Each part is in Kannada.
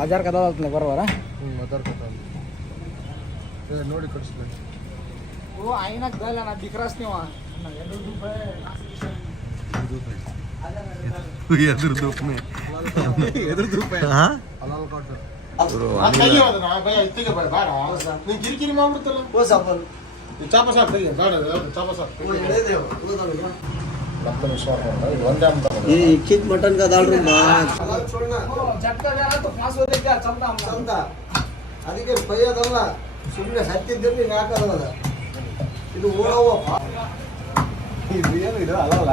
हजार का दादा बरोबर ನೋಡಿ ಕಳಿಸ್ತೀನಿ ಓ ಐನಾಕ್ ಗಲ್ಲ ನಾ ದಿಕ್ರಾಸ್ ನೀವು ಎದುರು ಧೂಪ್ನೆ ಎದುರು ಧೂಪ್ ಹಾ ಹಲಾಲ್ ಕಾಟ್ ಅವರು ಅನಿಲ ಭಯ ಇತ್ತಿಗೆ ಬೇಡ ನೀ ಕಿರಿಕಿರಿ ಮಾಡ್ಬಿಡ್ತಲ್ಲ ಓ ಸಾಪಲ್ ಈ ಚಾಪ ಸಾಪ್ ತೆಗಿ ಬೇಡ ಚಾಪ ಸಾಪ್ ಓ ಹೇಳಿದೆ ಓದೋಣ डॉक्टर विश्वास होता है वन टाइम ये खीर मटन का दाल रूम छोड़ना झटका देना तो पास हो जाएगा चलता ಅದಕ್ಕೆ ಬೈಯೋದಲ್ಲ ಸುಮ್ಮನೆ ಸತ್ತಿದ್ದಲ್ಲಿ ಹಾಕೋದಲ್ಲ ಇದು ಓಡೋವಪ್ಪ ಇದು ಏನು ಇದು ಅಲ್ಲಲ್ಲ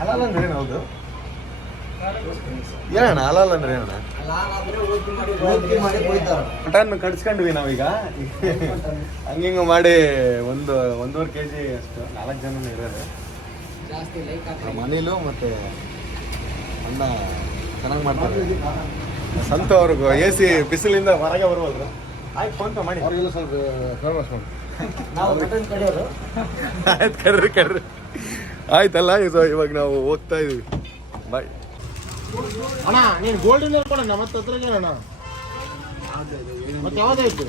ಅಲ್ಲಲ್ಲ ಅಂದ್ರೆ ಏನು ಹೌದು ಏನಣ್ಣ ಅಲ್ಲಲ್ಲ ಅಂದ್ರೆ ಏನಣ್ಣ ಓದ್ತಿ ಮಾಡಿ ಬೈತಾರೆ ಮಟನ್ ಕಡ್ಸ್ಕೊಂಡ್ವಿ ನಾವೀಗ ಹಂಗಿಂಗ ಮಾಡಿ ಒಂದೂವರೆ kg ಅಷ್ಟು 4 ಜನ ಇರೋದು ಜಾಸ್ತಿ ಲೈಕ್ ಮನೇಲೂ ಮತ್ತೆ ಅನ್ನ ಚೆನ್ನಾಗಿ ಮಾಡ್ತಾರೆ ಸಂತ ಅವ್ರಿಗೂ AC ಬಿಸಿಲಿಂದ ಹೊರಗೆ ಬರ್ಬೋದ್ರ ಆಯ್ತು ಫೋನ್ ಪೇ ಮಾಡಿ ಅವ್ರಿಗೆಲ್ಲ ಸ್ವಲ್ಪ ಫೇಮಸ್ ಮಾಡಿ ನಾವು ಮಟನ್ ಕಡಿಯೋರು ಆಯ್ತು ಕರ್ರಿ ಆಯ್ತಲ್ಲ ಇವಾಗ ನಾವು ಹೋಗ್ತಾ ಇದೀವಿ ಬಾಯ್ ಅಣ್ಣ ನೀನು ಗೋಲ್ಡನ್ ಕೊಡೋಣ ಮತ್ತೆ ಹತ್ರಗೆ ಅಣ್ಣ ಮತ್ತೆ ಯಾವ್ದಾಯ್ತು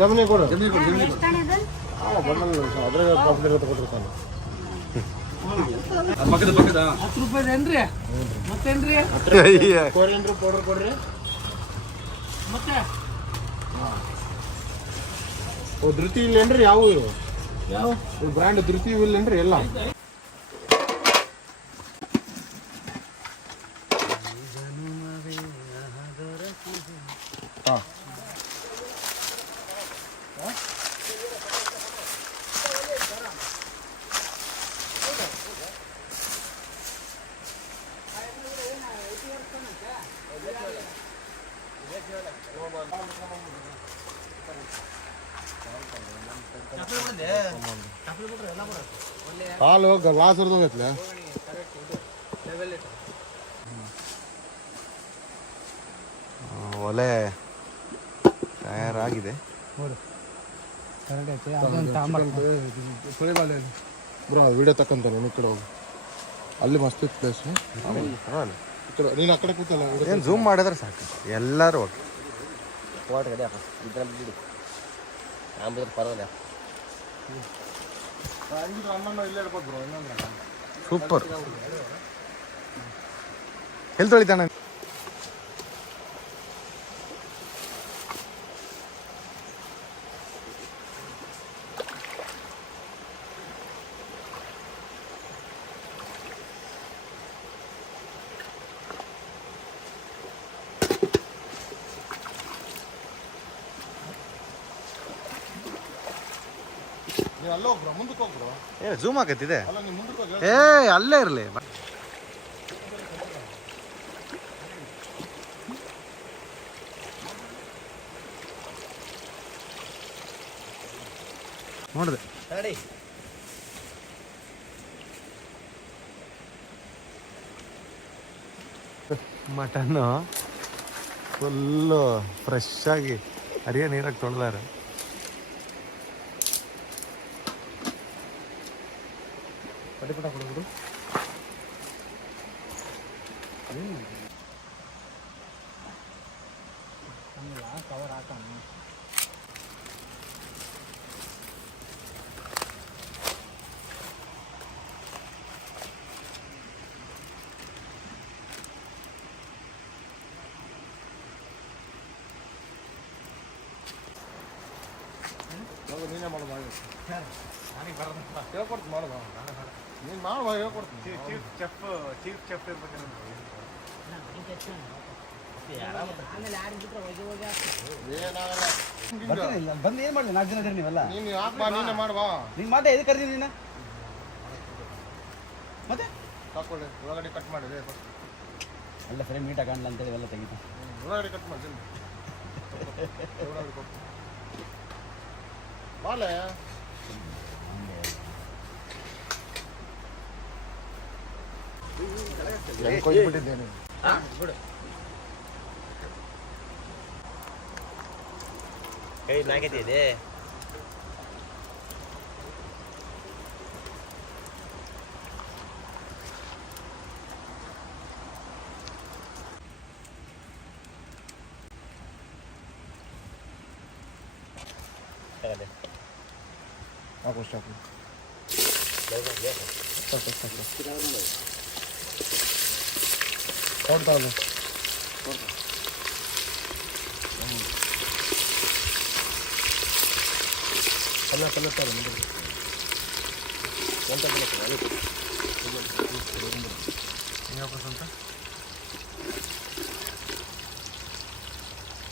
ಜಮನಿ ಕೊಡು ಅದ್ರಾಗ ಪ್ರಾಫಿಟ್ ಇರುತ್ತೆ ಕೊಟ್ಟಿರ್ತಾನೆ ಪಕ್ಕದ 10 ರೂಪಾಯಿ ಏನ್ರಿ ಮತ್ತೇನ್ರಿ ಕೊರಿಯಂಡ್ರ್ ಪೌಡರ್ ಕೊಡ್ರಿ ಮತ್ತೆ ಓ ಧೃತಿ ಇಲ್ಲೇನ್ರಿ ಯಾವ ಬ್ರ್ಯಾಂಡ್ ಧೃತಿ ಇಲ್ಲೇನ್ರಿ ಎಲ್ಲ ಹಾಲು ಗ್ಲಾಸ್ ಇರ್ದೋಗೈತ್ಲೆ ಒಲೆ ತಯಾರಾಗಿದೆ ಬ್ರೋ ವಿಡಿಯೋ ತಕ್ಕಂತಾನೆ ಈ ಕಡೆ ಹೋಗಿ ಅಲ್ಲಿ ಮಸ್ತ್ ಇತ್ತು ಪ್ಲೇಸ್ ನೀನು ಆ ಕಡೆ ಕೂತಲ್ಲ ಏನು ಝೂಮ್ ಮಾಡಿದ್ರೆ ಸಾಕು ಎಲ್ಲರೂ ಹೋಗಿ ಸೂಪರ್ ಎಲ್ಲಿ ತೊಳಿತಾನೆ ಏ ಝೂಮ್ ಆಗತ್ತಿದೆ ಏ ಅಲ್ಲೇ ಇರಲಿ ನೋಡಿದೆ ಮಟನ್ನು ಫುಲ್ಲು ಫ್ರೆಶ್ ಆಗಿ ಹರಿಯ ನೀರಾಗಿ ತೊಳೆದಾರೆ ಪಟ ಕೊಡೋದು ಕವರ್ ಹಾಕೋಣ ನೀನೇ ಮಾಡೋದು ನನಗೆ ಬರೋದು ಹೇಳ್ಕೊಡ್ತೀನಿ ಮಾಡೋದು ನೀನು ಮಾಡುವ ಹೇಳ್ಕೊಡ್ತೀನಿ ಚೀಫ್ ಚೆಫ್ ಇರ್ಬೇಕು ಬಂದು ಏನ್ ಮಾಡಿ 4 ಜನ ಇದ್ರಿ ನೀವೆಲ್ಲ ನೀನು ಯಾಕೆ ನೀನೇ ಮಾಡುವ ನೀನ್ ಮಾಡ ಎದಕ್ಕೆ ಕರ್ದಿ ನೀನು ಮತ್ತೆ ತಕೊಳ್ಳಿ ಒಳಗಡೆ ಕಟ್ ಮಾಡಿ ಅಲ್ಲ ಫ್ರೇಮ್ ನೀಟಾಗಿ ಕಾಣಲ್ಲ ಅಂತೇಳಿ ಇವೆಲ್ಲ ತೆಗಿತಾ ಒಳಗಡೆ ಕಟ್ ಮಾಡಿ ಬಾಲೆ ಕೊಯ್ಬಿಟ್ಟಿದ್ದೇನೆ ಕೈ ನಾಗೈತಿದೆ ತಗದೆ ಹಾಕು ಸಾಕು ಕೊಡ್ತಾ ಇದೆ ಪಲ್ಯ ತಾರೆ ಎಂತ ಅಂತ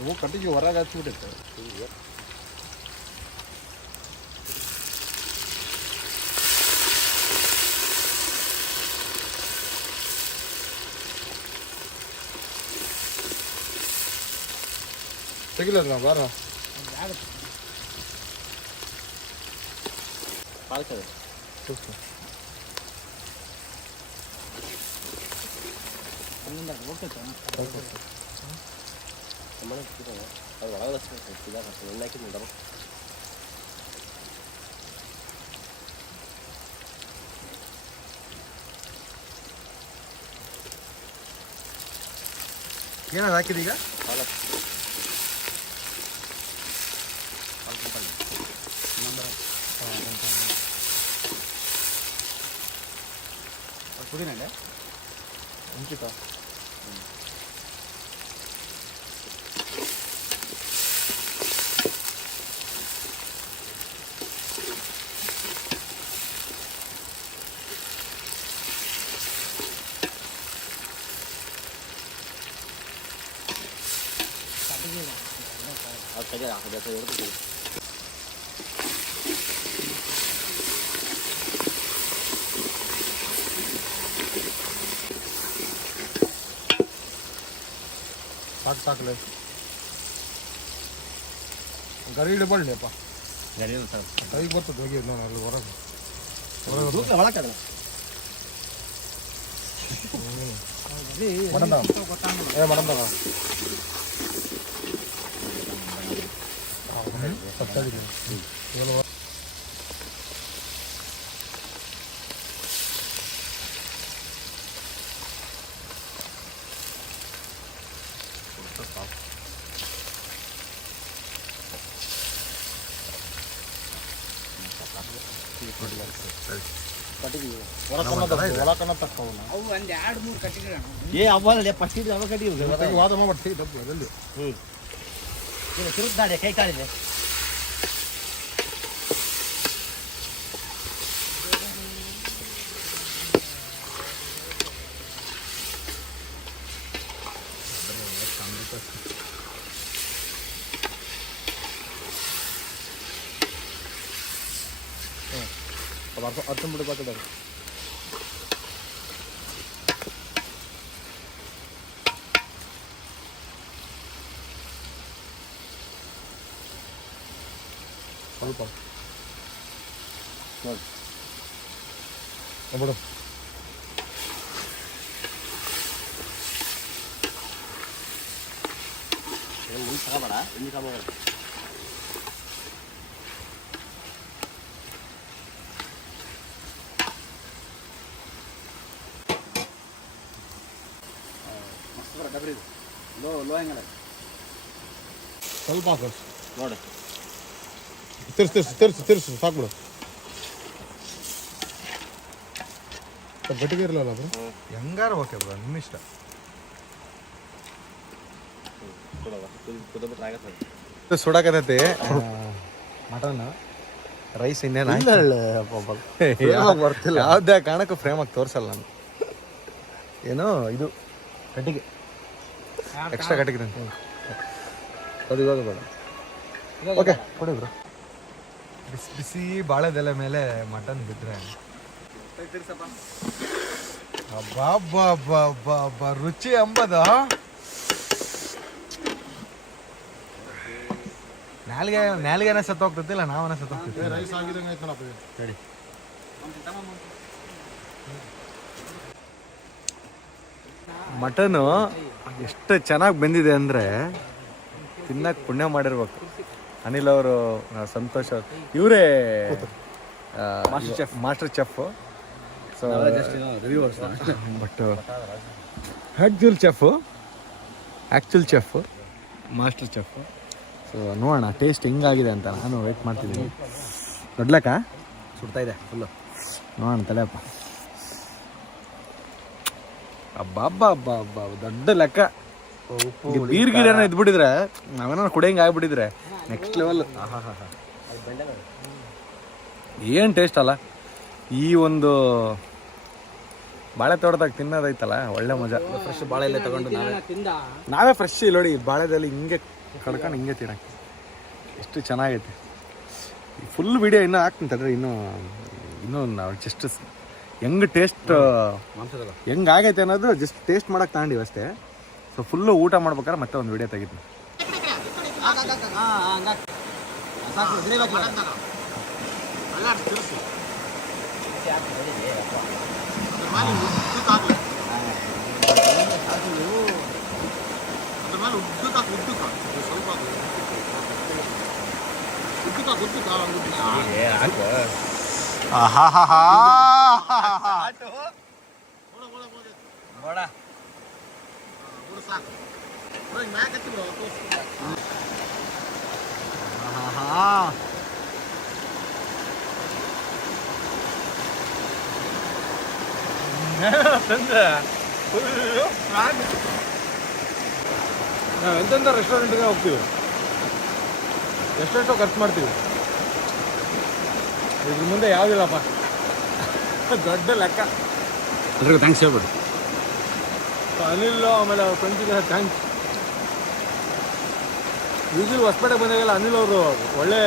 ಇವು ಕಟ್ಟಿಗೆ ಹೊರಗೆ ಹಚ್ಬಿಟ್ಟಿರ್ತಾರೆ ತೆಗಿಲ್ಲ ಬಾರ ಆಗ್ತದೆ ಅದು ಒಳಗೆ ಎಣ್ಣೆ ಹಾಕಿದ್ವಿ ಏನಾದ್ರು ಹಾಕಿದೀಗ ಪುದೀನ ಮುಂಚಿತ ಅದು ತೆಗೆ ಹಾಕಬೇಕು ಇರ್ತೀವಿ ಸಾಕಲೆ ಗರಿಡಿ ಬಳ್ಳಿಯಪ್ಪ ಕೈಗೆ ಬರ್ತದೆ ಹೋಗಿ ನಾನು ಅಲ್ಲಿ ಹೊರಗೆ ಒಳಕಲ್ಲ ಮಡಂದಾಗ ಒಳಕನ್ನ ತಕ್ಕವಲ್ಲ ಅವು ಒಂದು 2-3 ಕಟ್ಟಿಗೆ ಏ ಅವಲ್ಲ ಫಸ್ಟ್ ಇದು ಅವ ಕಟ್ಟಿ ವಾದ ಮಾಡಿ ತಪ್ಪಲ್ಲಿ ತಿರುಗ್ದಾಡೆ ಕೈ ಕಾಲಿದೆ ಅರ್ಥ ಬಿಡು ಬಾಕಿ ಸ್ವಲ್ಪ ಬಿಡು ತಗೋಬೇಡ ಇನ್ನು ತಗೋಬೇಡ ಡಬ್ರಿ ಲೋ ಹೆಂಗಲ್ಲ ಸ್ವಲ್ಪ ಹಾಕು ನೋಡಿ ತಿರ್ಸು ಸಾಕ್ಬಿಡು ಗಟ್ಟಿಗೆ ಇರಲ್ಲ ಬ್ರೋ ಹೆಂಗಾರ ಓಕೆ ಬ್ರೋ ನಿಮ್ಮ ಇಷ್ಟ ಸುಡಕತೈತಿ ಮಟನ್ ರೈಸ್ ಇನ್ನೇನು ಬರ್ತಿಲ್ಲ ಯಾವ್ದೇ ಕಾರಣಕ್ಕೂ ಫ್ರೇಮಾಗಿ ತೋರಿಸಲ್ಲ ನಾನು ಏನೋ ಇದು ಕಟ್ಟಿಗೆ ಎಕ್ಸ್ಟ್ರಾ ಕಟ್ಟಿಗೆ ಅದು ಇವಾಗ ಬೇಡ ಓಕೆ ಕೊಡಿ ಬ್ರೋ ಬಿಸಿ ಬಿಸಿ ಬಾಳೆದೆಲೆ ಮೇಲೆ ಮಟನ್ ಬಿದ್ದರೆ ಅಬ್ಬಾ ರುಚಿ ಅಂಬದ ನಾಲ್ಗೆನೇ ಸತ್ತೋಗ್ತಿಲ್ಲ ನಾವನೇ ಸತ್ತೋಗ್ತಿದ್ದೆ ರೈಸ್ ಆಗಿದಂಗೆ ಮಟನು ಎಷ್ಟು ಚೆನ್ನಾಗಿ ಬೆಂದಿದೆ ಅಂದರೆ ತಿನ್ನಕ್ಕೆ ಪುಣ್ಯ ಮಾಡಿರ್ಬೇಕು. ಅನಿಲ್ ಅವರು, ಸಂತೋಷ್ ಅವರು, ಇವರೇ master chef. So but actual chef master chef. So so ನೋಡೋಣ ಟೇಸ್ಟ್ ಹೆಂಗಾಗಿದೆ ಅಂತ ನಾನು ವೆಯ್ಟ್ ಮಾಡ್ತಿದ್ದೀನಿ. ದೊಡ್ಡ ಲೆಕ್ಕ ಸುಡ್ತಾ ಇದೆ ಫುಲ್ಲು. ನೋಡೋಣ ತಲೆಯಪ್ಪ. ಅಬ್ಬ ದೊಡ್ಡ ಲೆಕ್ಕ. ಬೀರ್ ಗೀರೇನೋ ಇದ್ಬಿಟ್ಟಿದ್ರೆ ನಾವೇನೋ ಕುಡಿಯಂಗೆ ಆಗ್ಬಿಟ್ಟಿದ್ರೆ ನೆಕ್ಸ್ಟ್ ಲೆವೆಲ್. ಏನು ಟೇಸ್ಟ್ ಅಲ್ಲ. ಈ ಒಂದು ಬಾಳೆ ತೋಟದಾಗ ತಿನ್ನೋದೈತಲ್ಲ ಒಳ್ಳೆ ಮಜಾ. ಫ್ರೆಶ್ ಬಾಳೆ ಎಲ್ಲ ತಗೊಂಡು ನಾವೇ ಫ್ರೆಶ್ ನೋಡಿ ಬಾಳೆದಲ್ಲಿ ಹಿಂಗೆ ಕಡ್ಕೊಂಡು ಹಿಂಗೆ ತಿನ್ನಕ್ಕೆ ಎಷ್ಟು ಚೆನ್ನಾಗೈತೆ. ಫುಲ್ ವಿಡಿಯೋ ಇನ್ನೂ ಹಾಕ್ತೀನಿ ತಡ್ರಿ. ಇನ್ನೂ ನಾವು ಜಸ್ಟ್ ಹೆಂಗೆ ಟೇಸ್ಟ್ ಹೆಂಗಾಗೈತೆ ಅನ್ನೋದು ಜಸ್ಟ್ ಟೇಸ್ಟ್ ಮಾಡೋಕೆ ತಗೊಂಡಿವಿ ಅಷ್ಟೇ. ಸೊ ಫುಲ್ಲು ಊಟ ಮಾಡ್ಬೇಕಾದ್ರೆ ಮತ್ತೆ ಒಂದು ವಿಡಿಯೋ ತೆಗಿತೀನಿ. ನಾವು ಎಂತೆಂಥ ರೆಸ್ಟೋರೆಂಟ್ಗೆ ಹೋಗ್ತೀವಿ, ಎಷ್ಟೆಷ್ಟೋ ಖರ್ಚು ಮಾಡ್ತೀವಿ, ಇದ್ರ ಮುಂದೆ ಯಾವುದಿಲ್ಲಪ್ಪ. ದೊಡ್ಡ ಲೆಕ್ಕ. ಎಲ್ರಿಗೂ ಥ್ಯಾಂಕ್ಸ್ ಹೇಳ್ಬಿಡು. ಅನಿಲ್ ಆಮೇಲೆ ಅವ್ರ ಫ್ರೆಂಡ್ಸಿಗೆ ಥ್ಯಾಂಕ್ಸ್. ಯೂಶಲಿ ಹೊಸಪೇಟೆಗೆ ಬಂದಾಗೆಲ್ಲ ಅನಿಲ್ ಅವರು ಒಳ್ಳೆ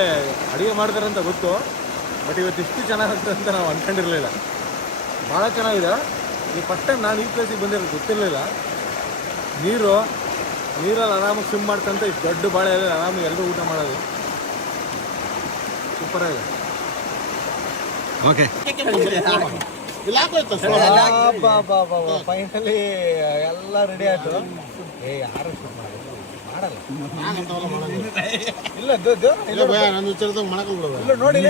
ಅಡುಗೆ ಮಾಡ್ತಾರೆ ಅಂತ ಗೊತ್ತು, ಬಟ್ ಇವತ್ತು ಇಷ್ಟು ಚೆನ್ನಾಗುತ್ತೆ ಅಂತ ನಾವು ಅಂದ್ಕೊಂಡಿರಲಿಲ್ಲ. ಭಾಳ ಚೆನ್ನಾಗಿದೆ. ಈ ಫಸ್ಟ್ ಟೈಮ್ ನಾನು ಈ ಪ್ಲೇಸಿಗೆ ಬಂದಿರೋದು ಗೊತ್ತಿರಲಿಲ್ಲ. ನೀರಲ್ಲಿ ಆರಾಮಾಗಿ ಸ್ವಿಮ್ ಮಾಡ್ಕೊಂತ ಇಷ್ಟು ದೊಡ್ಡ ಬಾಳೆಯಲ್ಲಿ ಆರಾಮಾಗಿ ಎಲ್ಲರೂ ಊಟ ಮಾಡೋದು ಸೂಪರಾಗಿದೆ. ಓಕೆ ಫೈನಲಿ ಎಲ್ಲ ರೆಡಿ ಆಯ್ತು. ಯಾರು ಶೂಟ್ ಮಾಡಲ್ಲ ಇಲ್ಲ ನೋಡಿ